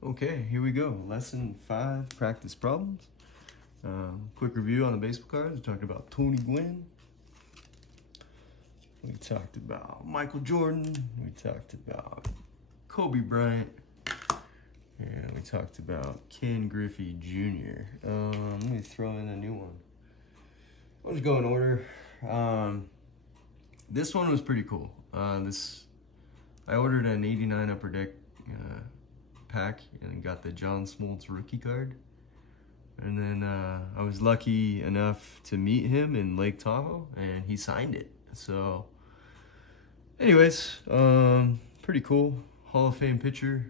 Okay, here we go. Lesson 5, practice problems. Quick review on the baseball cards. We talked about Tony Gwynn. We talked about Michael Jordan. We talked about Kobe Bryant. And we talked about Ken Griffey Jr. Let me throw in a new one. I'll just go in order. This one was pretty cool. I ordered an 89 Upper Deck pack and got the John Smoltz rookie card. And then I was lucky enough to meet him in Lake Tahoe and he signed it. So anyways, pretty cool. Hall of Fame pitcher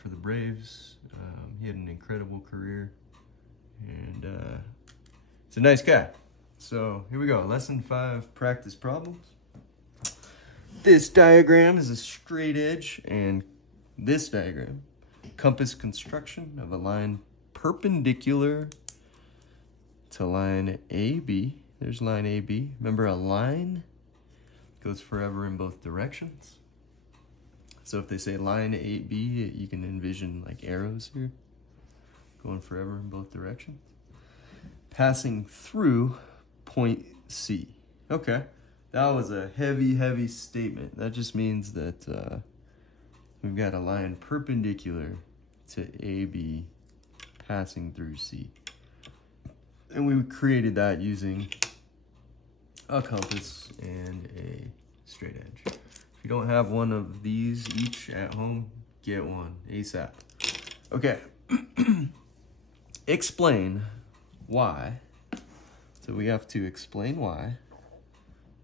for the Braves. He had an incredible career and he's a nice guy. So here we go, lesson 5, practice problems. This diagram is a straight edge, and this diagram, compass construction of a line perpendicular to line AB. There's line AB. Remember, a line goes forever in both directions. So if they say line AB, you can envision like arrows here, going forever in both directions. Passing through point C. Okay. That was a heavy statement. That just means that we've got a line perpendicular to AB passing through C. And we created that using a compass and a straight edge. If you don't have one of these each at home, get one ASAP. Okay. Explain why. So we have to explain why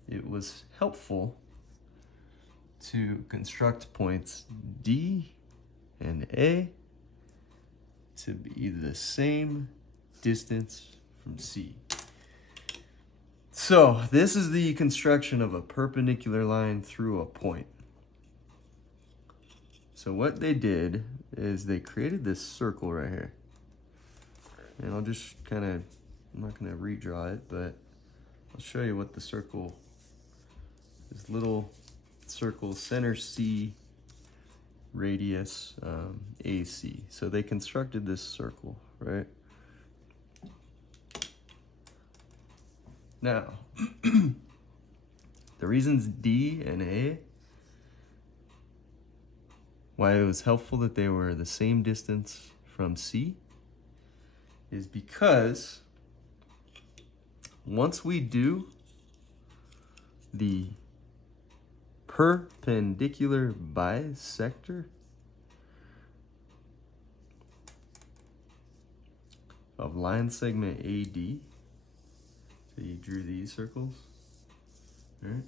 it was helpful to construct points D and A to be the same distance from C. So this is the construction of a perpendicular line through a point. So what they did is they created this circle right here. And I'll just I'm not gonna redraw it, but I'll show you what the circle, this little circle, center C, radius AC. So they constructed this circle, right? Now, the reasons D and A, why it was helpful that they were the same distance from C, is because once we do the perpendicular bisector of line segment AD, so you drew these circles, right?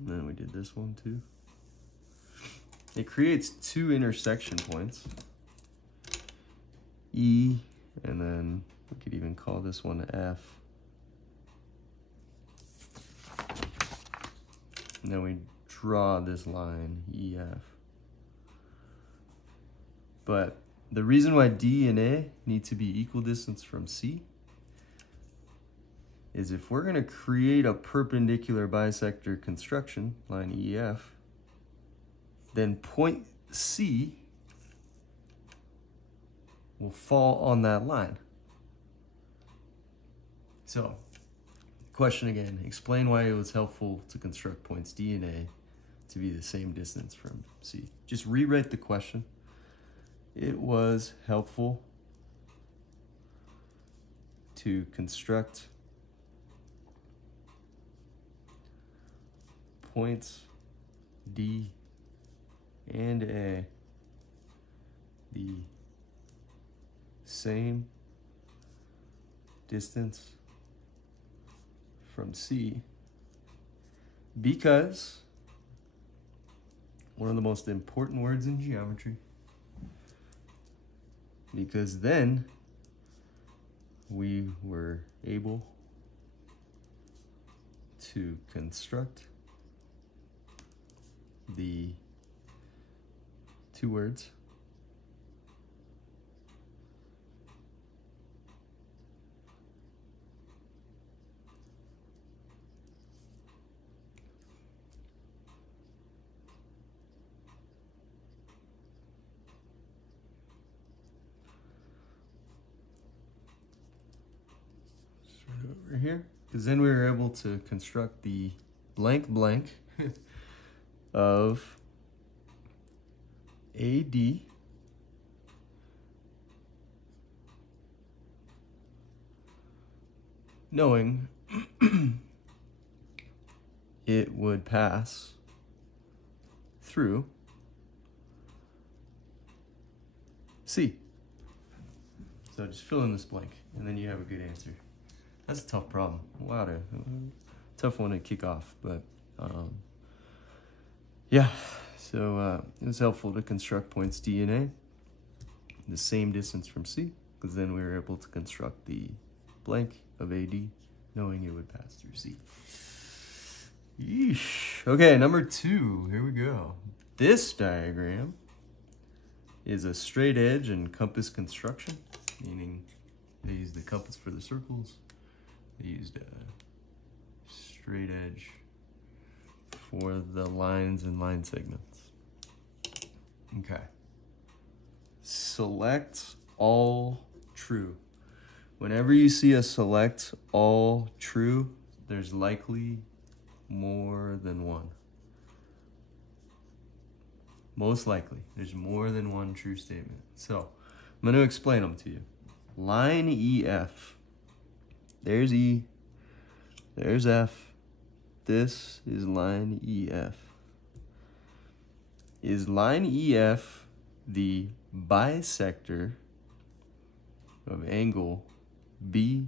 And then we did this one too. It creates two intersection points, E, and then we could even call this one F. And then we draw this line, EF. But the reason why D and A need to be equal distance from C is if we're gonna create a perpendicular bisector construction, line EF, then point C will fall on that line. So, question again, explain why it was helpful to construct points D and A to be the same distance from C. Just rewrite the question. It was helpful to construct points D and A the same distance from C because one of the most important words in geometry, because then we were able to construct the two words right here, because then we were able to construct the blank blank of AD knowing it would pass through C. So just fill in this blank, and then you have a good answer. That's a tough problem. Wow, tough one to kick off, but yeah. So it was helpful to construct points D and A the same distance from C, because then we were able to construct the blank of AD, knowing it would pass through C. Yeesh. Okay, number 2, here we go. This diagram is a straight edge and compass construction, meaning they used the compass for the circles, they used a straight edge for the lines and line segments. Okay. Select all true. Whenever you see a select all true, there's likely more than one. Most likely, there's more than one true statement. So, I'm going to explain them to you. Line EF. There's E. There's F. This is line EF. Is line EF the bisector of angle BAC?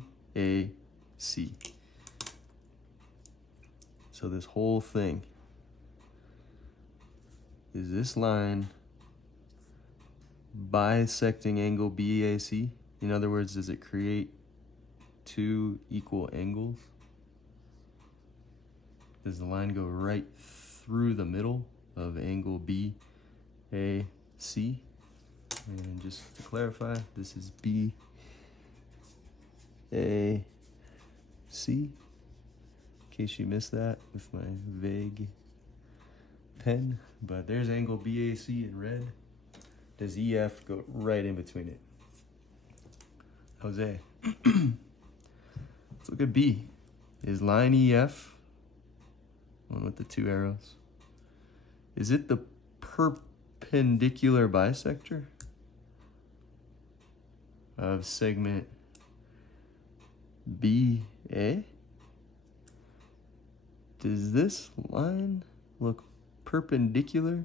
So this whole thing, is this line bisecting angle BAC? In other words, does it create two equal angles? Does the line go right through the middle of angle BAC? And just to clarify, this is BAC. In case you missed that with my vague pen, but there's angle BAC in red. Does EF go right in between it? Jose. Let's look at B. Is line EF, one with the two arrows, is it the perpendicular bisector of segment BA? Does this line look perpendicular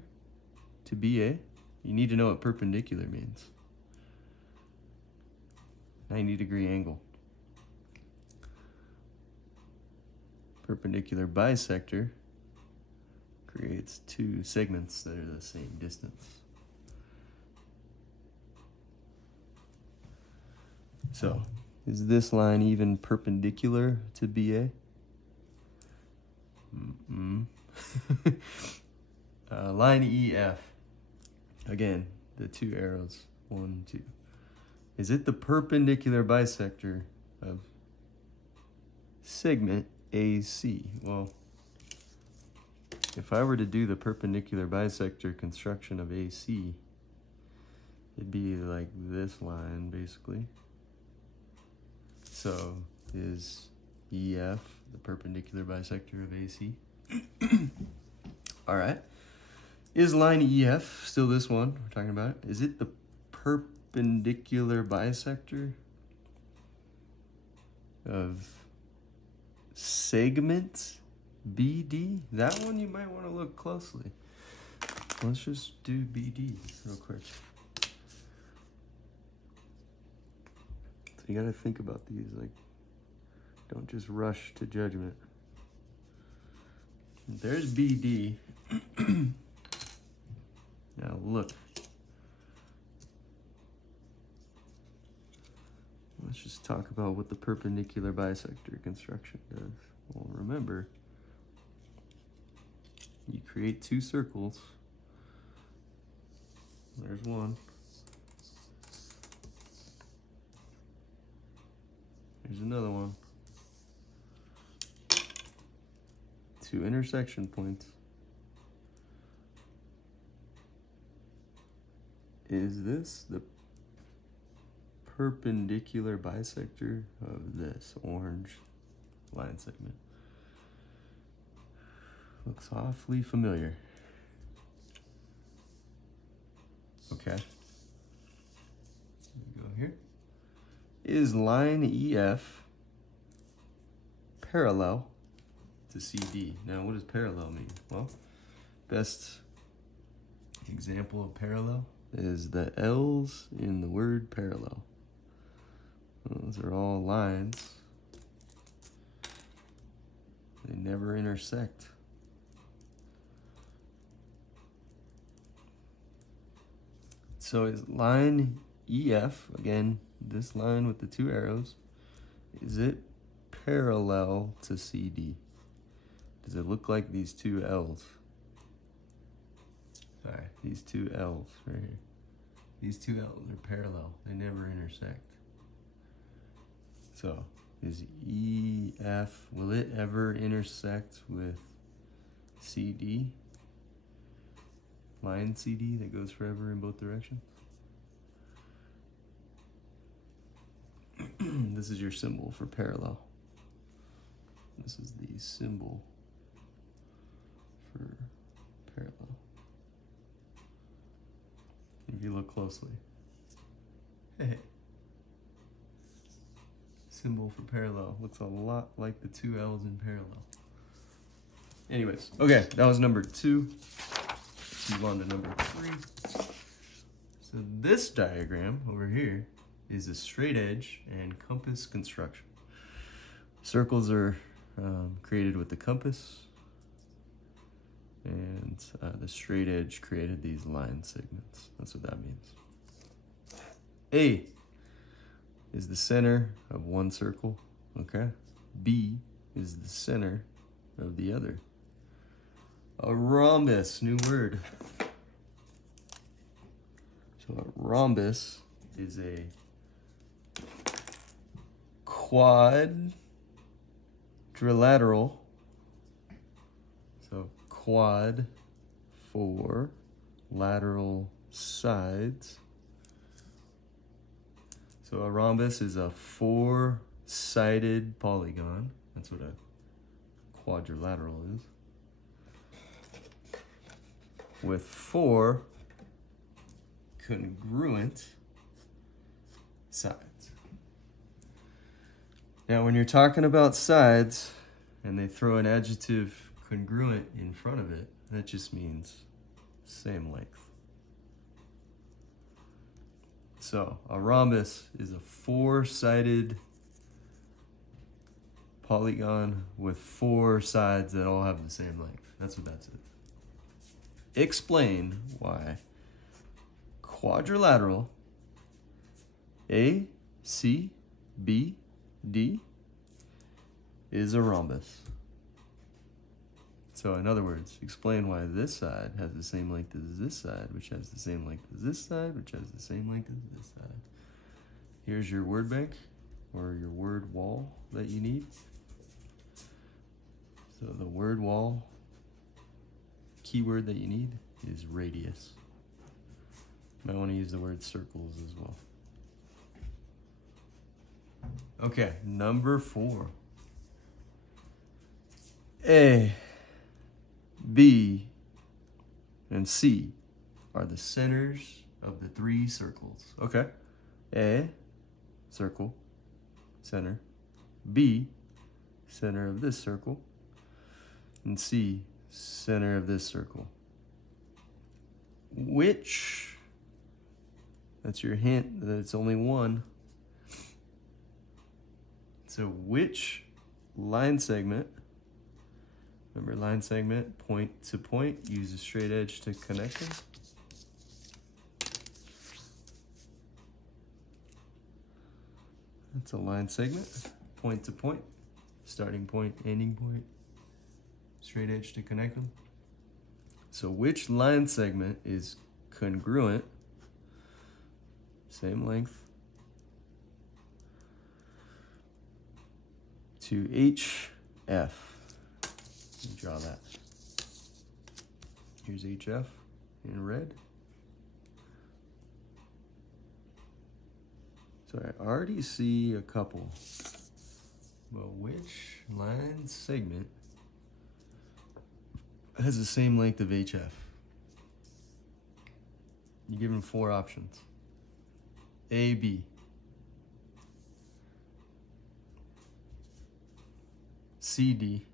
to BA? You need to know what perpendicular means. 90-degree angle. Perpendicular bisector creates two segments that are the same distance. So, is this line even perpendicular to BA? Line EF, again, the two arrows, 1, 2. Is it the perpendicular bisector of segment AC? Well, if I were to do the perpendicular bisector construction of AC, it'd be like this line, basically. So, is EF the perpendicular bisector of AC? All right. Is line EF still this one we're talking about? Is it the perpendicular bisector of segment BD? That one you might want to look closely. Let's just do BD real quick. So you gotta think about these, like, don't just rush to judgment. There's BD. Now look. Let's just talk about what the perpendicular bisector construction does. Well, remember, you create two circles. There's one. There's another one. Two intersection points. Is this the perpendicular bisector of this orange line segment. Looks awfully familiar. Okay. We go here. Is line EF parallel to CD? Now, what does parallel mean? Well, best example of parallel is the L's in the word parallel. Those are all lines. They never intersect. So is line EF, again, this line with the two arrows, is it parallel to CD? Does it look like these two L's? Sorry, these two L's right here. These two L's are parallel. They never intersect. So is EF, will it ever intersect with CD? Line CD that goes forever in both directions? This is your symbol for parallel. This is the symbol for parallel. If you look closely. Hey. Symbol for parallel looks a lot like the two L's in parallel. Anyways, okay, that was number 2. Let's move on to number 3. So this diagram over here is a straight edge and compass construction. Circles are created with the compass, and the straight edge created these line segments. That's what that means. A is the center of one circle, okay? B is the center of the other. A rhombus, new word. So a rhombus is a quadrilateral. So quad, 4 lateral sides. So a rhombus is a 4-sided polygon. That's what a quadrilateral is. With 4 congruent sides. Now, when you're talking about sides and they throw an adjective congruent in front of it, that just means same length. So a rhombus is a 4-sided polygon with 4 sides that all have the same length. That's what that says. Explain why quadrilateral A, C, B, D is a rhombus. So in other words, explain why this side has the same length as this side, which has the same length as this side, which has the same length as this side. Here's your word bank, or your word wall that you need. So the word wall keyword that you need is radius. Might want to use the word circles as well. Okay, number 4. A, B, and C are the centers of the 3 circles. Okay, A, circle, center. B, center of this circle. And C, center of this circle. Which, that's your hint that it's only one. So which line segment, remember line segment, point to point, use a straight edge to connect them. That's a line segment, point to point, starting point, ending point, straight edge to connect them. So which line segment is congruent, same length, to HF? Draw that. Here's HF in red. So I already see a couple Well, which line segment has the same length of HF? You're given 4 options. A, B, C, D,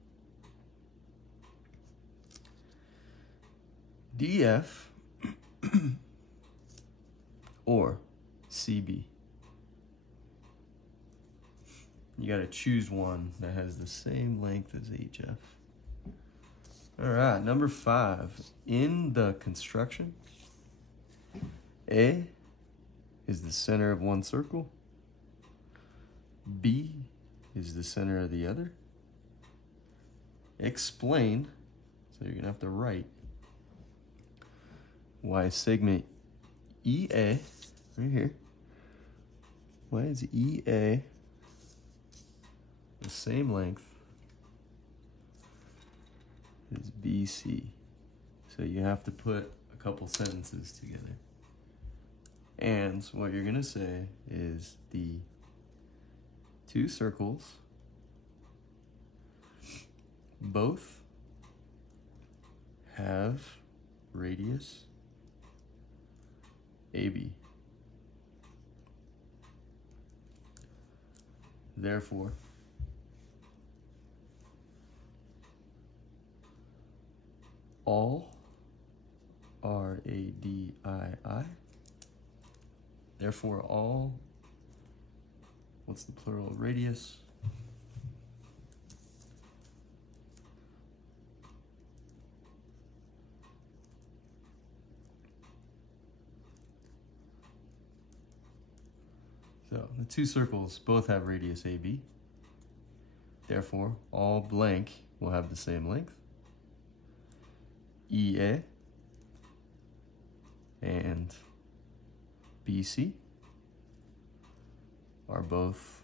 D, F, or C, B. You gotta choose one that has the same length as HF. All right, number 5. In the construction, A is the center of one circle, B is the center of the other. Explain, so you're gonna have to write why segment EA, right here, why is EA the same length as BC? So you have to put a couple sentences together. And what you're gonna say is the 2 circles both have radius AB. Therefore, all RADII, therefore all, what's the plural of radius? So the 2 circles both have radius AB. Therefore, all blank will have the same length. EA and BC are both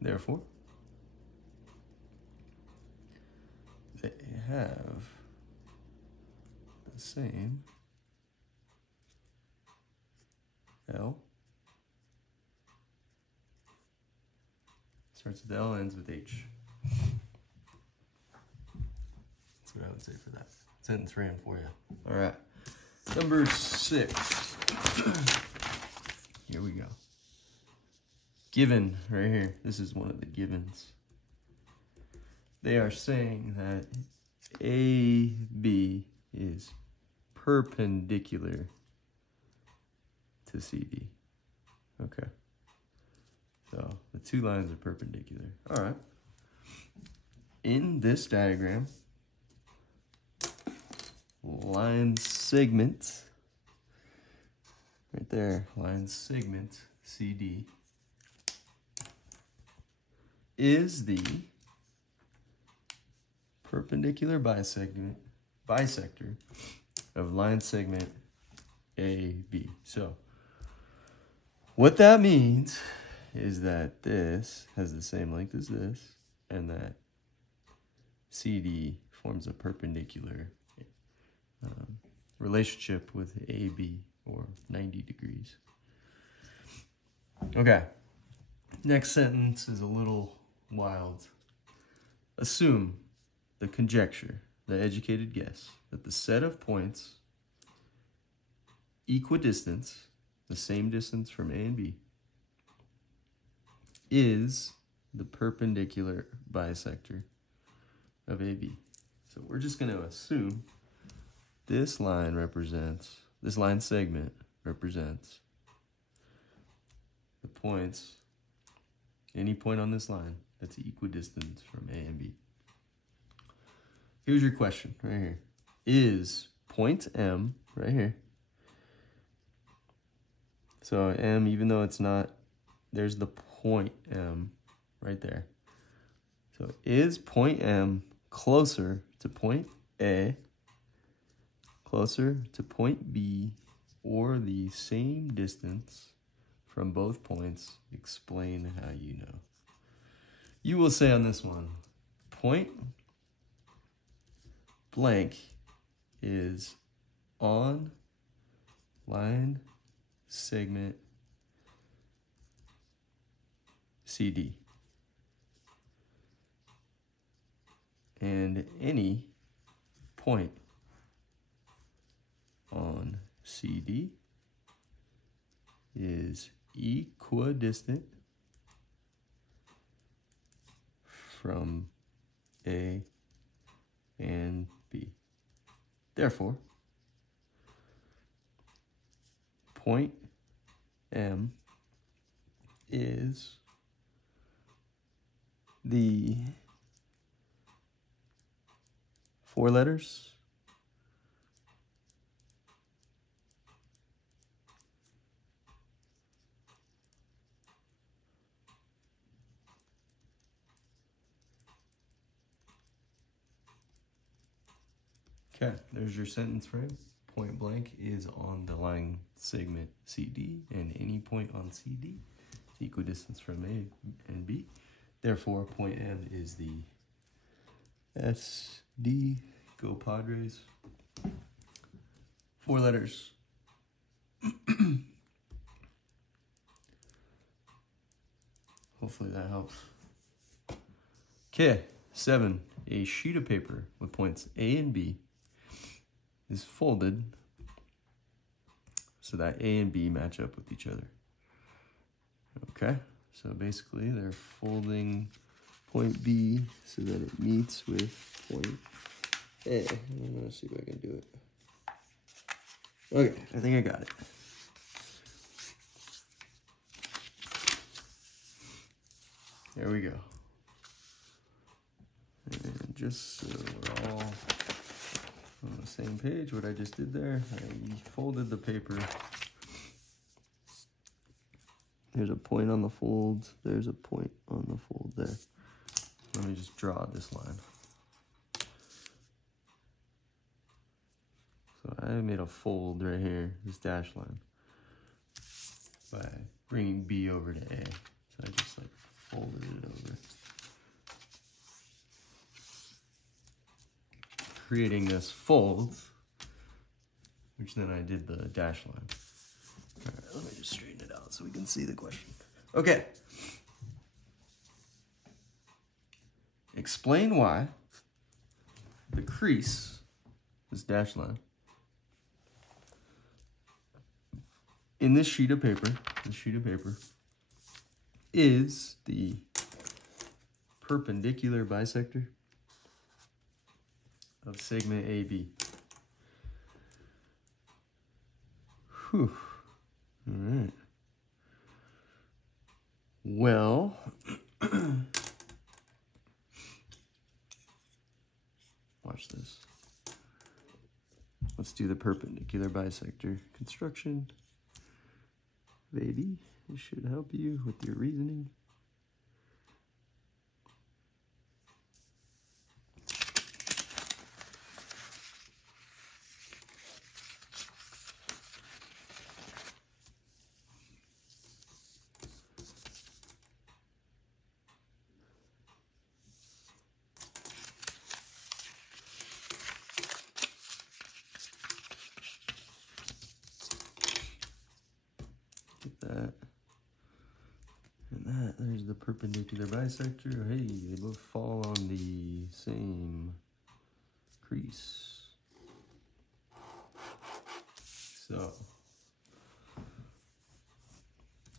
therefore they have the same L. Starts with L, ends with H. That's what I would say for that. Sentence ran for you. All right. Number 6. Here we go. Given, right here. This is one of the givens. They are saying that AB is perpendicular to CD. Okay. So the 2 lines are perpendicular. All right. In this diagram, line segment, right there, line segment CD is the perpendicular bisector of line segment AB. So what that means is that this has the same length as this, and that CD forms a perpendicular relationship with AB, or 90 degrees. Okay, next sentence is a little wild. Assume the conjecture, the educated guess, that the set of points equidistant, the same distance from A and B, is the perpendicular bisector of AB. So we're just going to assume this line segment represents the points, any point on this line that's equidistant from A and B. Here's your question right here. Is point M right here? So M, even though it's not, there's the point M right there. So is point M closer to point A, closer to point B, or the same distance from both points? Explain how you know. You will say on this one, point blank is on line segment CD. And any point on CD is equidistant from A and B. Therefore, point M is the 4 letters Okay, there's your sentence frame. Point blank is on the line segment CD, and any point on CD is equidistant from A and B. Therefore, point M is the SD. Go Padres. 4 letters. Hopefully that helps. Okay, 7. A sheet of paper with points A and B is folded so that A and B match up with each other. Okay, so basically they're folding point B so that it meets with point A. I'm gonna see if I can do it. Okay, I think I got it. There we go. And just so we're all on the same page, what I just did there, I folded the paper. There's a point on the fold, there's a point on the fold there. Let me just draw this line. So I made a fold right here, this dash line, by bringing B over to A. So I just like folded it over, creating this fold, which then I did the dash line. All right, let me just straighten it out so we can see the question. Okay. Explain why the crease, this dash line, in this sheet of paper, is the perpendicular bisector of segment AB. Whew. All right. Well, watch this. Let's do the perpendicular bisector construction. Baby, it should help you with your reasoning. Get that. And that, there's the perpendicular bisector. Hey, they both fall on the same crease. So,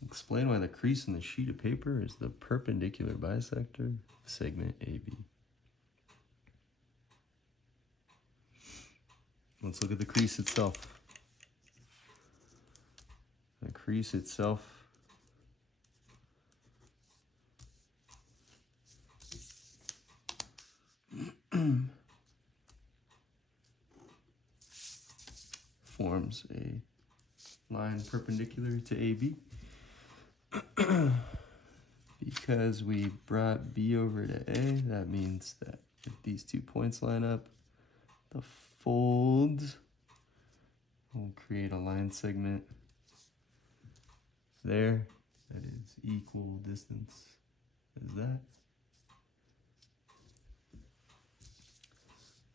explain why the crease in the sheet of paper is the perpendicular bisector of segment AB. Let's look at the crease itself. The crease itself forms a line perpendicular to AB. Because we brought B over to A, that means that if these 2 points line up, the fold will create a line segment there that is equal distance as that.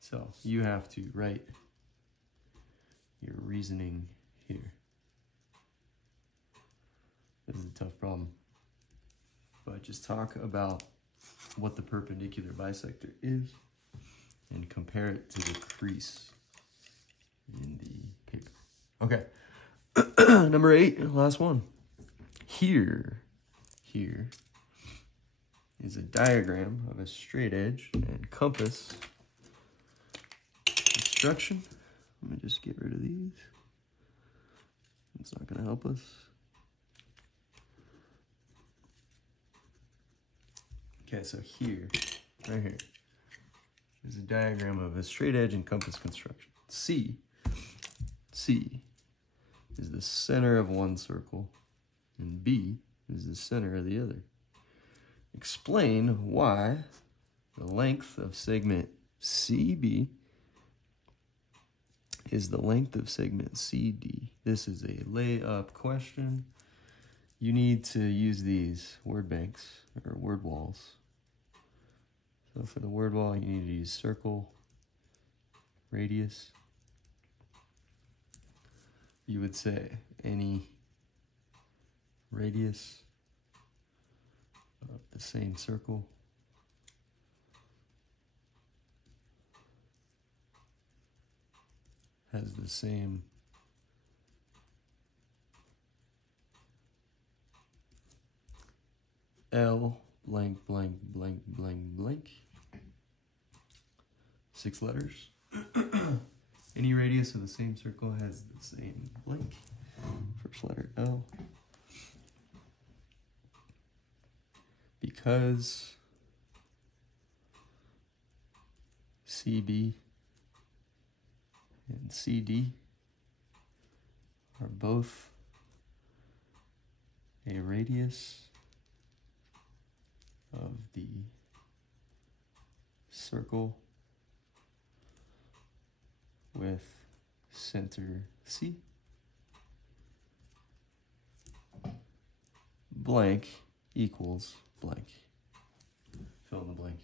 So you have to write your reasoning here. This is a tough problem, but just talk about what the perpendicular bisector is and compare it to the crease in the paper. Okay, number 8, last one. Here is a diagram of a straight edge and compass construction. Let me just get rid of these. It's not going to help us. Okay, so here, right here, is a diagram of a straight edge and compass construction. C is the center of one circle, and B is the center of the other. Explain why the length of segment CB is the length of segment CD. This is a layup question. You need to use these word banks or word walls. So for the word wall, you need to use circle, radius. You would say any radius of the same circle has the same L blank blank blank blank blank. 6 letters. Any radius of the same circle has the same blank. First letter L. Because CB and CD are both a radius of the circle with center C, blank equals blank. Fill in the blank.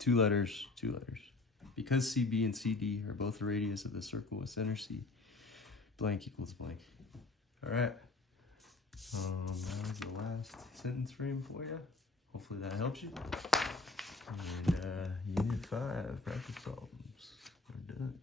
2 letters, 2 letters. Because CB and CD are both the radius of the circle with center C, blank equals blank. All right. That was the last sentence frame for you. Hopefully that helps you. And Unit 5 practice problems are done.